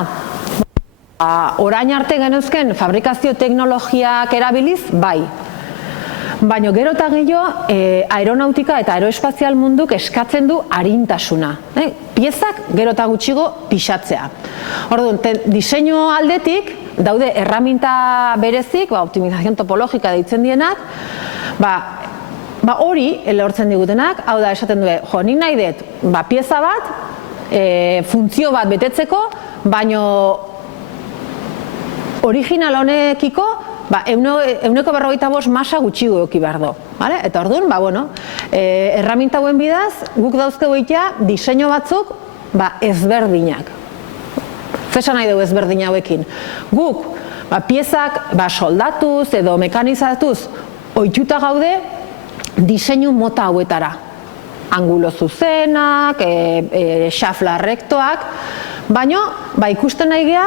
Orain arte genuzken fabrikazio teknologiak erabiliz, bai. Baina gero eta gehiago aeronautika eta aeroespazial munduk eskatzen du arintasuna. Piezak gero eta gutxigo pixatzea. Orduan, diseinu aldetik daude erraminta berezik, optimizazion topologika deitzen dienak, hori lortzen digutenak, hau da esaten du, nik nahi dut, pieza bat, funtzio bat betetzeko, baino original honekiko, 145 masa gutxigo eduki behar du. Eta orduan, erraminta hauen bidaz, guk dauzkegu itea diseinu batzuk ezberdinak. Zesan nahi dugu ezberdin hauekin. Guk, piezak soldatuz edo mekanizatuz ohituta gaude diseinu mota hauetara. Angulo zuzenak, xafla rektoak, baina ikusten nahi gea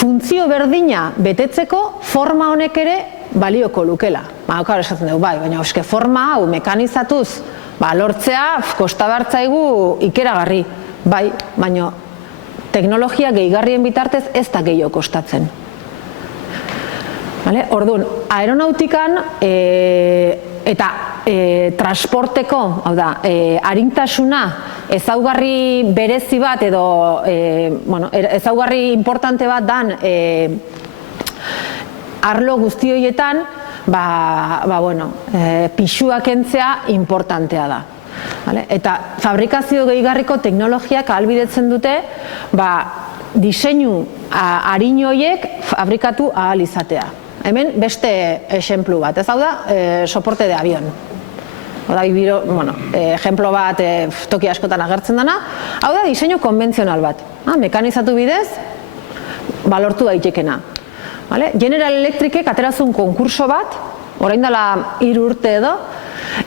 funtzio berdina betetzeko forma honek ere balioko lukela. Esaten dugu, baina forma hau mekanizatuz lortzea kostabartzaigu ikeragarri. Baina teknologia gehigarrien bitartez ez da gehiago kostatzen. Orduan, aeronautikan eta transporteko, hau da, arintasuna ezaugarri berezi bat edo ezaugarri importante bat dan arlo guzti horietan, pixua kentzea importantea da. Eta fabrikazio gehigarriko teknologiak ahalbidetzen dute diseinu arin horiek fabrikatu ahal izatea. Hemen beste ejemplu bat, ez hau da, soporte de avion. Ejemplo bat toki askotan agertzen dana, hau da diseinu konbentzional bat. Mekanizatu bidez, lortu daitekena. General Electricek aterazun konkurso bat, orain dela 3 urte edo,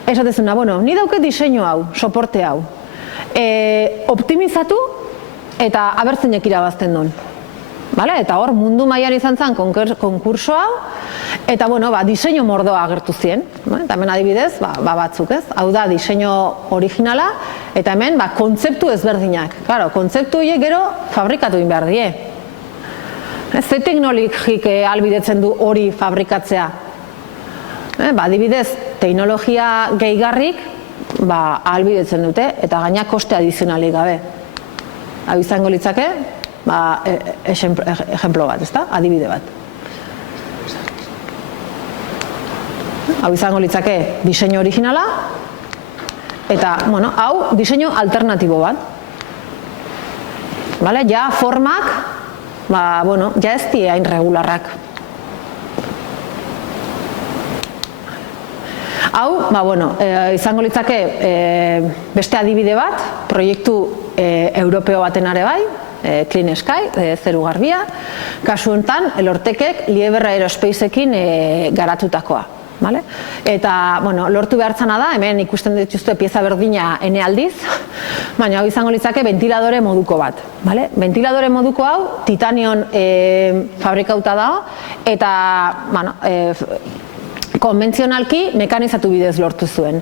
esatezuna, ni dauket diseinu hau, soporte hau. Optimizatu eta abertzeinek irabazten duen. Eta hor mundu mailan izan zen konkurso hau, eta diseinu mordoa agertu zien. Eta hemen adibidez, batzuk ez. Hau da diseinu originala, eta hemen kontzeptu ezberdinak. Kontzeptu horiek gero fabrikatu egin behar die. Ze teknologik ahalbidetzen du hori fabrikatzea? Adibidez, teknologia gehigarrik ahalbidetzen dute, eta gaina koste adizionalik gabe. Hau izango litzake, ejemplo bat, ezta? Adibide bat. Hau izango litzake diseinu originala, eta, hau diseinu alternatibo bat. Ja formak, ja ez die hain regularrak. Hau, izango litzake beste adibide bat, proiektu europeo baten are bai, Clean Sky, zeru garbia, kasu honetan, Elortekek Liebherra Aerospaceekin garatutakoa. Eta, lortu behartzana da, hemen ikusten dituzte pieza berdina ene aldiz, baina hau izango litzake ventiladore moduko bat. Ventiladore moduko hau, titanion fabrikauta dago, eta, konbentzionalki mekanizatu bidez lortu zuen.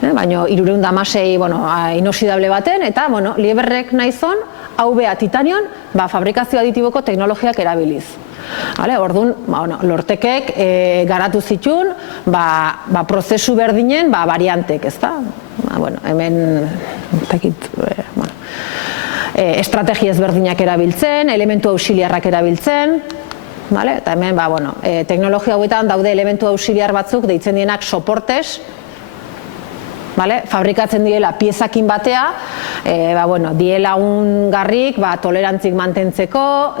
baina 316 inoxidable baten, eta Liebherrek nahizon, hau beha titanion, fabrikazio aditiboko teknologiak erabiliz. Orduan, Lortekek garatu zituen prozesu berdinen variantek, ez da? Hemen, estrategia ezberdinak erabiltzen, elementu auxiliarrak erabiltzen, eta hemen, teknologia hauetan daude elementu auxiliar batzuk, deitzen dienak soportes, fabrikatzen diela piezakin batea, diela un garrik, tolerantzik mantentzeko,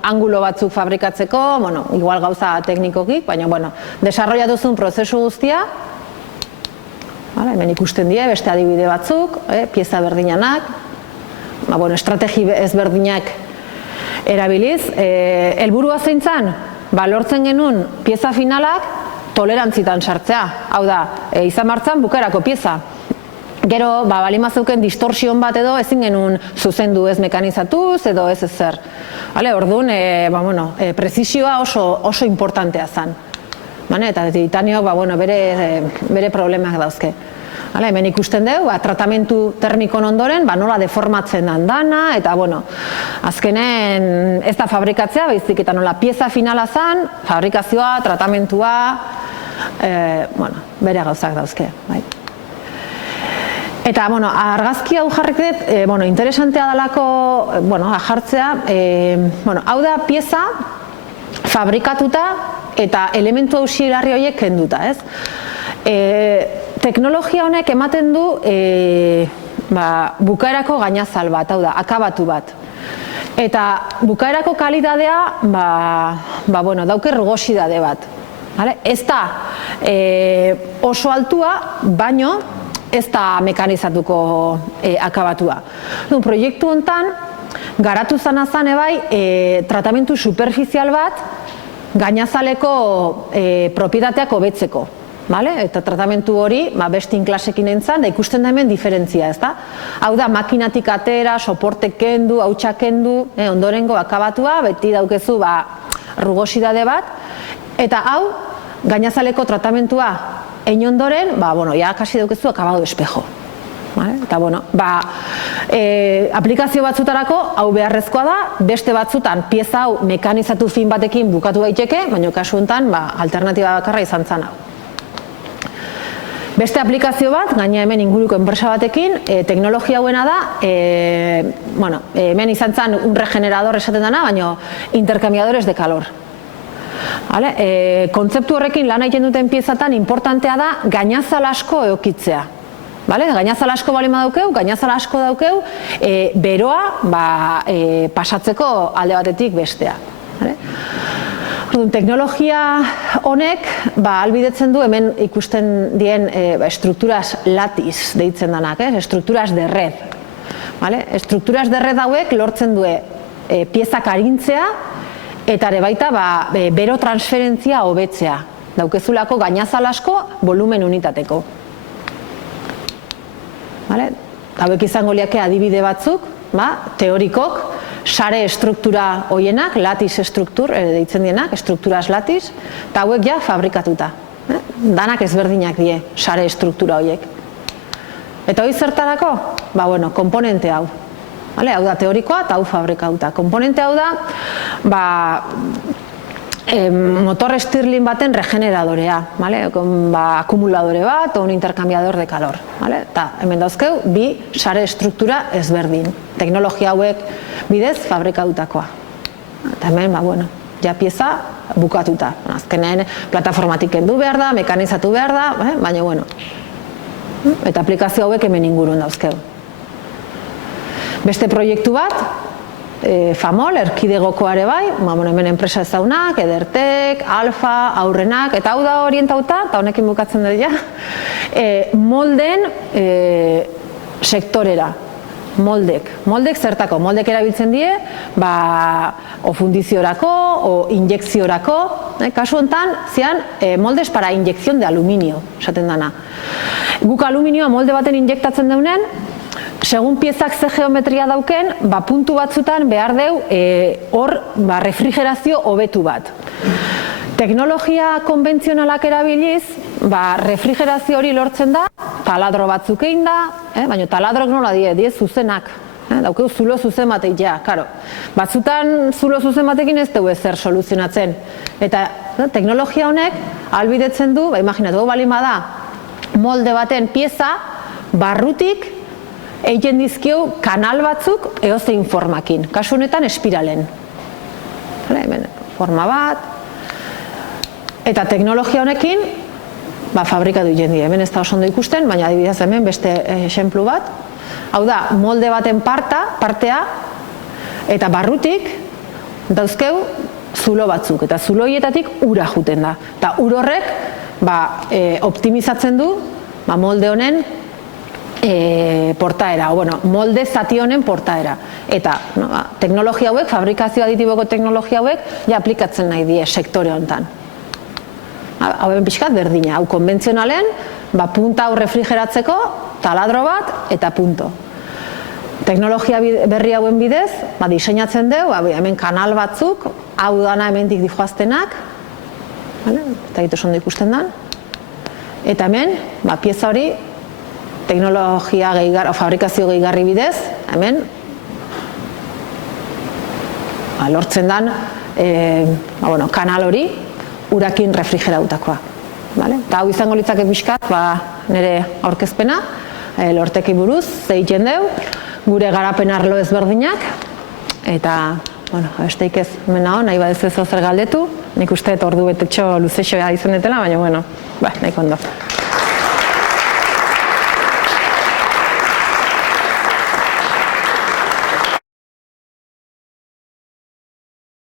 angulo batzuk fabrikatzeko, igual gauza teknikokik, baina, desarrollatu zuen prozesu guztia, hemen ikusten die, beste adibide batzuk, pieza berdinanak, estrategi ezberdinak erabiliz, helburua zein zen, lortzen genuen pieza finalak, tolerantzitan sartzea, hau da, izan martzan bukaerako pieza. Gero, balimazeuken distorsion bat edo ezin genuen zuzendu ez mekanizatuz edo ez ezer. Orduan, prezisioa oso importantea zen. Eta titanioak bere problemak dauzke. Hemen ikusten dugu, tratamentu termikon ondoren, nola deformatzen den dana, eta azkenen ez da fabrikatzea, baizik eta nola pieza finala zen, fabrikazioa, tratamentua, bere gauzak dauzke. Eta, argazki hau jarrik dut, interesantea dalako, jartzea, hau da pieza fabrikatuta eta elementu auxiliarri horiek kenduta, ez? Teknologia honek ematen du bukaerako gainazal bat, hau da, akabatu bat. Eta bukaerako kalidadea, dauke rugosidade bat. Ez da oso altua, baino ez da mekanizatuko akabatua. Proiektu honetan, garatu zana zan ebai, tratamentu superficial bat, gainazaleko propietateak hobetzeko. Eta tratamentu hori bestin klasekin entzan, da ikusten da hemen diferentzia, ez da? Hau da, makinatik atera, soportek kendu, hautsak kendu, ondorengo akabatua, beti daukezu rugosidade bat, eta hau, gainazaleko tratamentua egin ondoren, ja, kasi daukezu akabado espejo. Eta, aplikazio batzutarako hau beharrezkoa da, beste batzutan pieza hau mekanizatu fin batekin bukatu daiteke, baina kasu honetan, alternatiba bakarra izan zen hau. Beste aplikazio bat, gaina hemen inguruko enpresa batekin, teknologia hauena da, hemen izan zen un regenerador esaten dena, baina intercambiadores de calor. Kontzeptu horrekin lan egiten duten piezatan importantea da gainazal asko eokitzea. Gainazal asko balima daukeu, gainazal asko daukeu, beroa pasatzeko alde batetik bestea. Teknologia honek albidetzen du hemen ikusten dien estrukturas latiz deitzen danak, estrukturas de red. Estrukturas de red hauek lortzen du piezak arintzea eta ere baita bero transferentzia hobetzea. Daukezulako gainazal asko volumen unitateko. Hauek izango liake adibide batzuk, teorikok, sare estruktura hoienak, latiz estruktur, deitzen dienak, estrukturas latiz, eta hauek ja fabrikatuta. Danak ezberdinak die, sare estruktura hoiek. Eta hori zertarako? Komponente hau. Hau da teorikoa eta hau fabrikatuta. Komponente hau da, motor Stirling baten regeneradorea, akumuladore bat o un intercambiador de calor. Eta hemen dauzkeu, bi sare estruktura ezberdin. Teknologia hauek bidez fabrikatutakoa. Eta hemen, ja pieza bukatuta. Azkenen plataformatik kendu behar da, mekanizatu behar da, baina, eta aplikazio hauek hemen ingurun dauzkeu. Beste proiektu bat, Famol, erkidegokoare bai, hemen enpresa ezaunak, Edertek, Alfa, Aurrenak, eta hau da orientauta, eta honekin bukatzen dut ja, molden sektorera. Moldek zertako, moldek erabiltzen die, o fundiziorako, o injekziorako, kasu honetan, zian, moldes para inyección de aluminio, esaten dana. Guk aluminioa molde baten injektatzen deunen, segun piezak ze geometria dauken, puntu batzutan behar deu hor refrigerazio hobetu bat. Teknologia konbentzionalak erabiliz, refrigerazio hori lortzen da, taladro batzuk egin da, baina taladrok nola die zuzenak, daukeu zulo zuzen batek ja, karo. Batzutan zulo zuzen batekin ez dugu ezer soluzionatzen. Eta teknologia honek ahalbidetzen du, imaginatu balin bada, molde baten pieza, barrutik egiten dizkio kanal batzuk edozein formakin, kasu honetan espiralen. Forma bat, eta teknologia honekin fabrikatu egiten dira. Hemen ez da oso ondo ikusten, baina adibidez hemen beste esenplu bat. Hau da, molde baten partea, eta barrutik dauzkeu zulo batzuk, eta zulo horietatik ura juten da. Eta ur horrek optimizatzen du molde honen portaera, molde zati honen portaera. Eta teknologia hauek, fabrikazio aditiboko teknologia hauek, ja aplikatzen nahi die sektore honetan. Hauen pixkat berdina, hau konbentzionalen, punta hau refrigeratzeko, taladro bat eta punto. Teknologia berri hauen bidez, diseinatzen dugu, hemen kanal batzuk, hau dana hemendik dijoaztenak, eta gitu ondo ikusten da, eta hemen, pieza hori, teknologia gehigarri, fabrikazio gehigarri bidez, hemen, lortzen dan, kanal hori, urakin refrigerautakoa. Eta hau izango litzake pixkat, nire aurkezpena, lorteki buruz, zeiten deu, gure garapen arlo ezberdinak, eta, besteik ez mena nahi badezu ez zer galdetu, nik uste ordu betetxo luzexoa izan detela, baina, nahiko ondo.